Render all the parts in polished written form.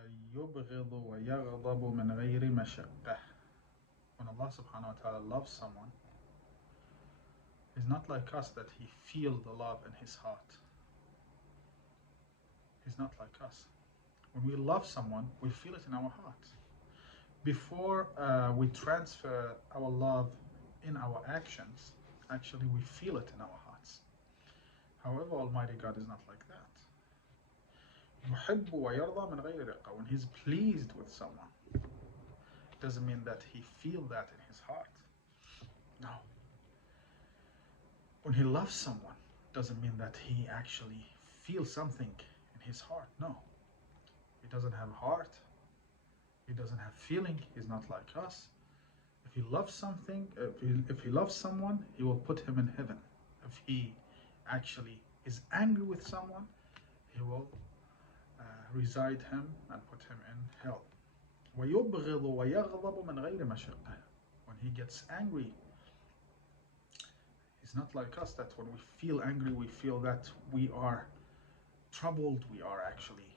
وَيُبْغِضُ وَيَغْضَبُ مِنْ غَيْرِ مَشَقَّةٍ. When Allah subhanahu wa ta'ala loves someone, he's not like us that he feels the love in his heart. He's not like us. When we love someone, we feel it in our heart. Before we transfer our love in our actions, actually we feel it in our hearts. However, Almighty God is not like that. يحب ويرضى من غير رقة. When he's pleased with someone, doesn't mean that he feels that in his heart. No. When he loves someone, doesn't mean that he actually feels something in his heart. No. He doesn't have heart. He doesn't have feeling. He's not like us. If he loves something, if he loves someone, he will put him in heaven. If he actually is angry with someone, he will reside him and put him in hell. وَيُبْغِضُ وَيَغْضَبُ مِنْ غَيْرِ مَشَقَّةٍ. When he gets angry, he's not like us that when we feel angry, we feel that we are troubled, we are actually,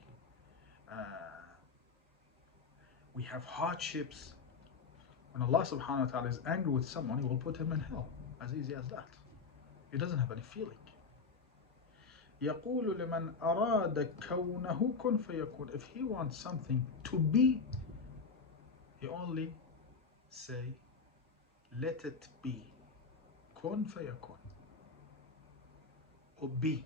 we have hardships. When Allah subhanahu wa ta'ala is angry with someone, he will put him in hell. As easy as that. He doesn't have any feeling. يقول لمن أراد كونه كن فيكون. If he wants something to be, he only say, let it be. كن فيكون. Or be.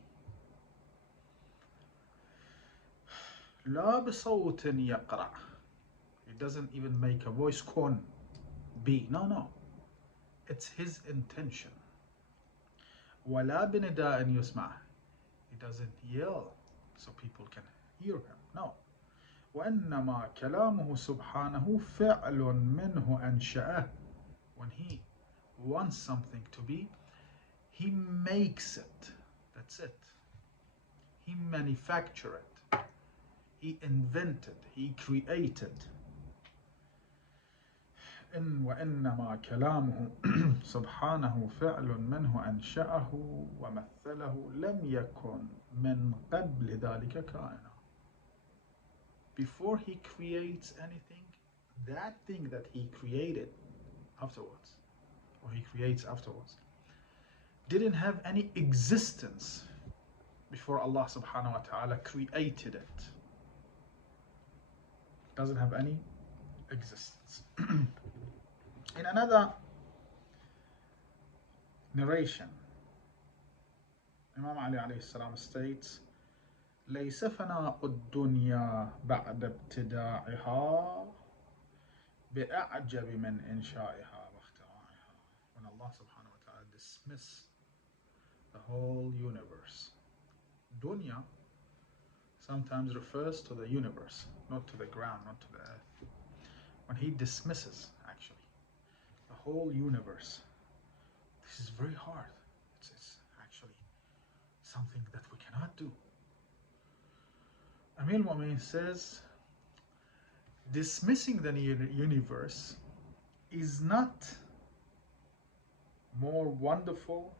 لا بصوت يقرع. He doesn't even make a voice. كن. Be. No. It's his intention. ولا بنداء يسمع. He doesn't yell so people can hear him. No. وإنما كلامه سبحانه فعل منه أنشأه. When he wants something to be, he makes it. That's it. He manufactured it. He invented. He created. وإنما كلامه سبحانه فعل منه أنشأه ومثله لم يكن من قبل ذلك كائنا. Before he creates anything, that thing that he created afterwards, or he creates afterwards, didn't have any existence before Allah subhanahu wa ta'ala created it. Doesn't have any existence. In another narration, Imam Ali alayhi salam states, ليس فناء الدنيا بعد ابتداعها بأعجب من إنشائها واختراعها. When Allah subhanahu wa ta'ala dismiss the whole universe, dunya sometimes refers to the universe, not to the ground, not to the earth. When he dismisses actually the whole universe, this is very hard. It's actually something that we cannot do. Amir al-Mu'min says, dismissing the universe is not more wonderful,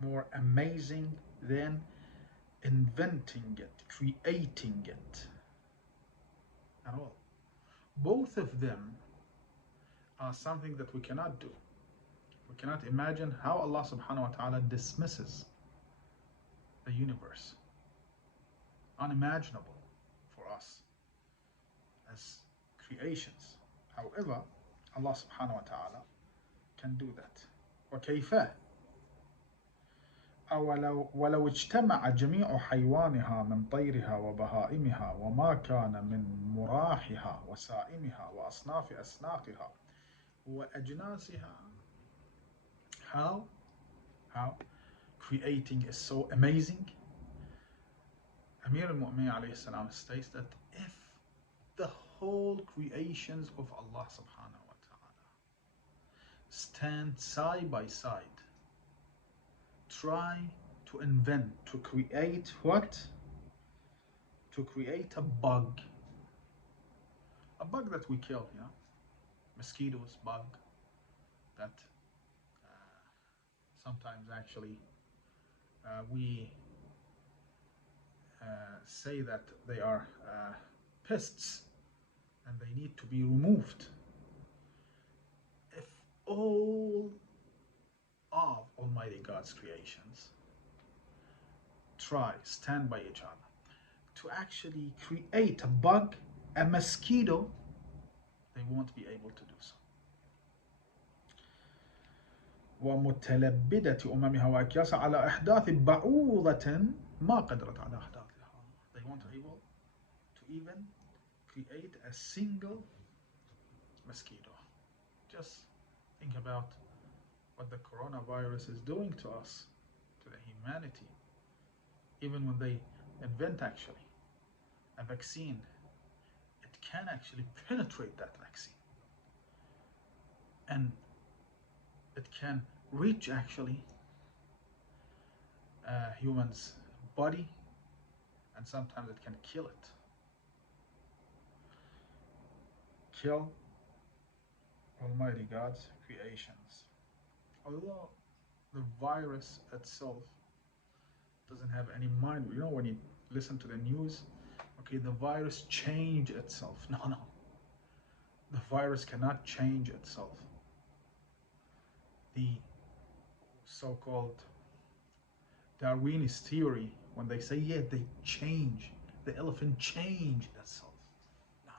more amazing than inventing it, creating it at all. Both of them are something that we cannot do. We cannot imagine how Allah subhanahu wa ta'ala dismisses the universe. Unimaginable for us as creations. However, Allah subhanahu wa ta'ala can do that. وكيف ولو اجتمع جميع حيوانها من طيرها وبهائمها وما كان من مراحها وسائمها وأصناف أسناقها وأجناسها. How creating is so amazing. Amir al-Mu'min alayhi salam states that if the whole creations of Allah subhanahu wa ta'ala stand side by side, try to invent, to create what? To create a bug that we kill, mosquitoes, bug, that sometimes actually we say that they are pests and they need to be removed. If all of Almighty God's creations stand by each other to actually create a bug, a mosquito, they won't be able to do so. ومتلبدة أممها وأكياسها على إحداث بعوضة ما قدرت على إحداثها. They won't able to even create a single mosquito. Just think about what the coronavirus is doing to us, to the humanity. Even when they invent actually a vaccine, it can actually penetrate that vaccine. And it can reach actually a human's body, and sometimes it can kill it. Kill Almighty God's creations. Although the virus itself doesn't have any mind. You know, when you listen to the news, okay, the virus changed itself. No. The virus cannot change itself. The so-called Darwinist theory, when they say, yeah, they change, the elephant changed itself. No.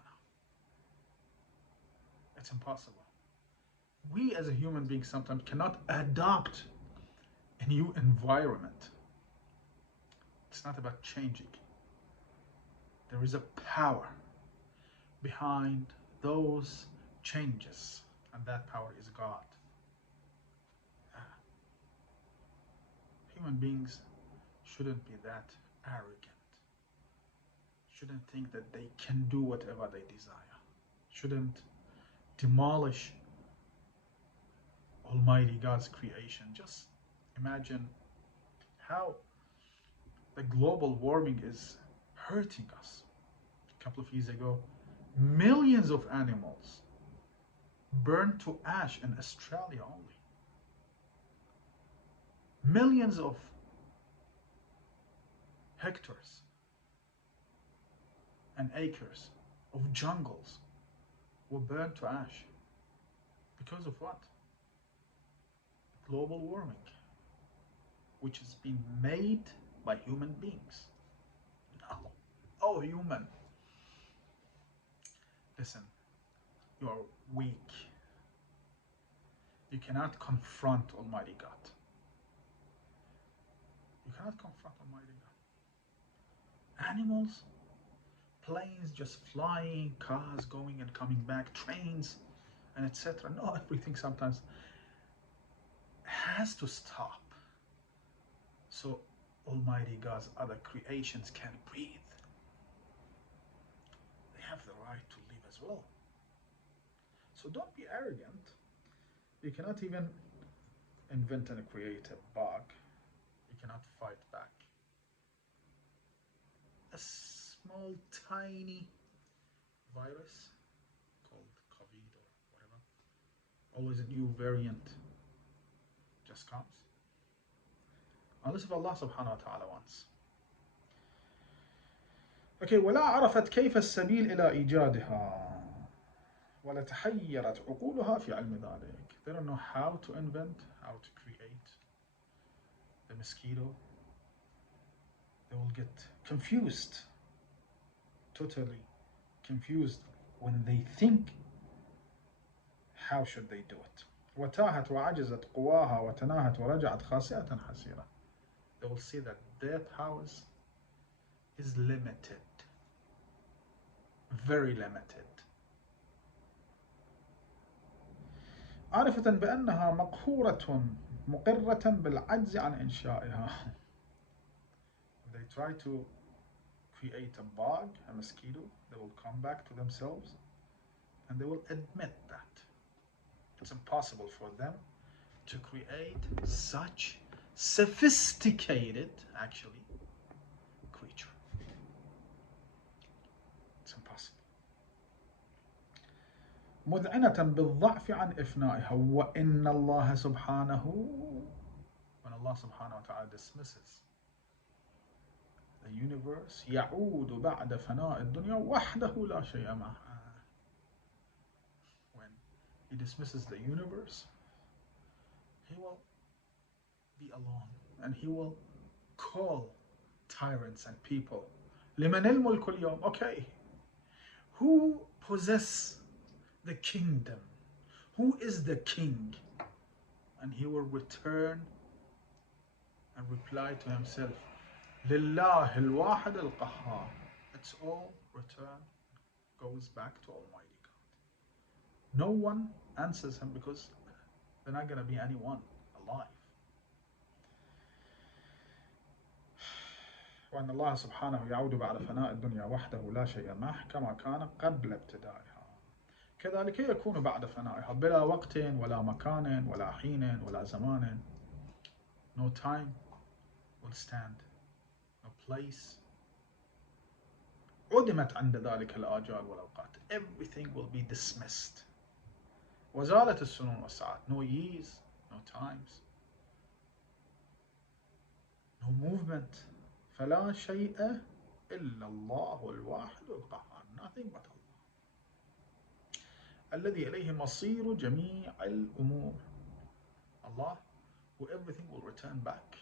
It's impossible. We as a human being sometimes cannot adopt a new environment. It's not about changing. There is a power behind those changes, and that power is God. Human beings shouldn't be that arrogant. Shouldn't think that they can do whatever they desire. Shouldn't demolish Almighty God's creation. Just imagine how the global warming is hurting us. A couple of years ago, millions of animals burned to ash in Australia only. Millions of hectares and acres of jungles were burned to ash. Because of what? Global warming, which has been made by human beings. No. Oh, human. Listen, you are weak. You cannot confront Almighty God. You cannot confront Almighty God. Animals, planes just flying, cars going and coming back, trains, and etc. No, everything sometimes has to stop so Almighty God's other creations can breathe. They have the right to live as well. So don't be arrogant. You cannot even invent and create a bug. You cannot fight back. A small, tiny virus called COVID or whatever, always a new variant just comes. Unless if Allah subhanahu wa ta'ala wants. Okay, ولا عرفت كيف السبيل إلى إيجادها ولا تحيرت عقولها في علم ذلك. They don't know how to invent, how to create the mosquito. They will get confused, totally confused when they think how should they do it. وتاهت وعجزت قواها وتناهت ورجعت خاسئة حسيرة. They will see that their powers is limited, very limited. عارفة بأنها مقهورة مقرة بالعجز عن إنشائها. They try to create a bug, a mosquito, they will come back to themselves and they will admit that it's impossible for them to create such sophisticated, actually, creature. It's impossible. مذعنة بالضعف عن إفنائها وإن الله سبحانه, when Allah subhanahu wa ta'ala dismisses the universe يعود بعد فناء الدنيا وحده لا شيء معه. When he dismisses the universe, he will be alone and he will call tyrants and people. لمن الملك اليوم? Okay, who possess the kingdom? Who is the king? And he will return and reply to himself, لله الواحد القهار. It's all return, goes back to Almighty God. No one answers him because there's not going to be anyone alive. وأن الله سبحانه يعود بعد فناء الدنيا وحده لا شيء معه كما كان قبل ابتدائها، كذلك يكون بعد فنائها بلا وقت ولا مكان ولا حين ولا زمان. No time will stand, no place. عدمت عند ذلك الآجال والأوقات. Everything will be dismissed. وزالت السنون والساعات. No years, no times, no movement. فلا شيء إلا الله الواحد القهار. Nothing but Allah. الذي إليه مصير جميع الأمور. Allah, who everything will return back.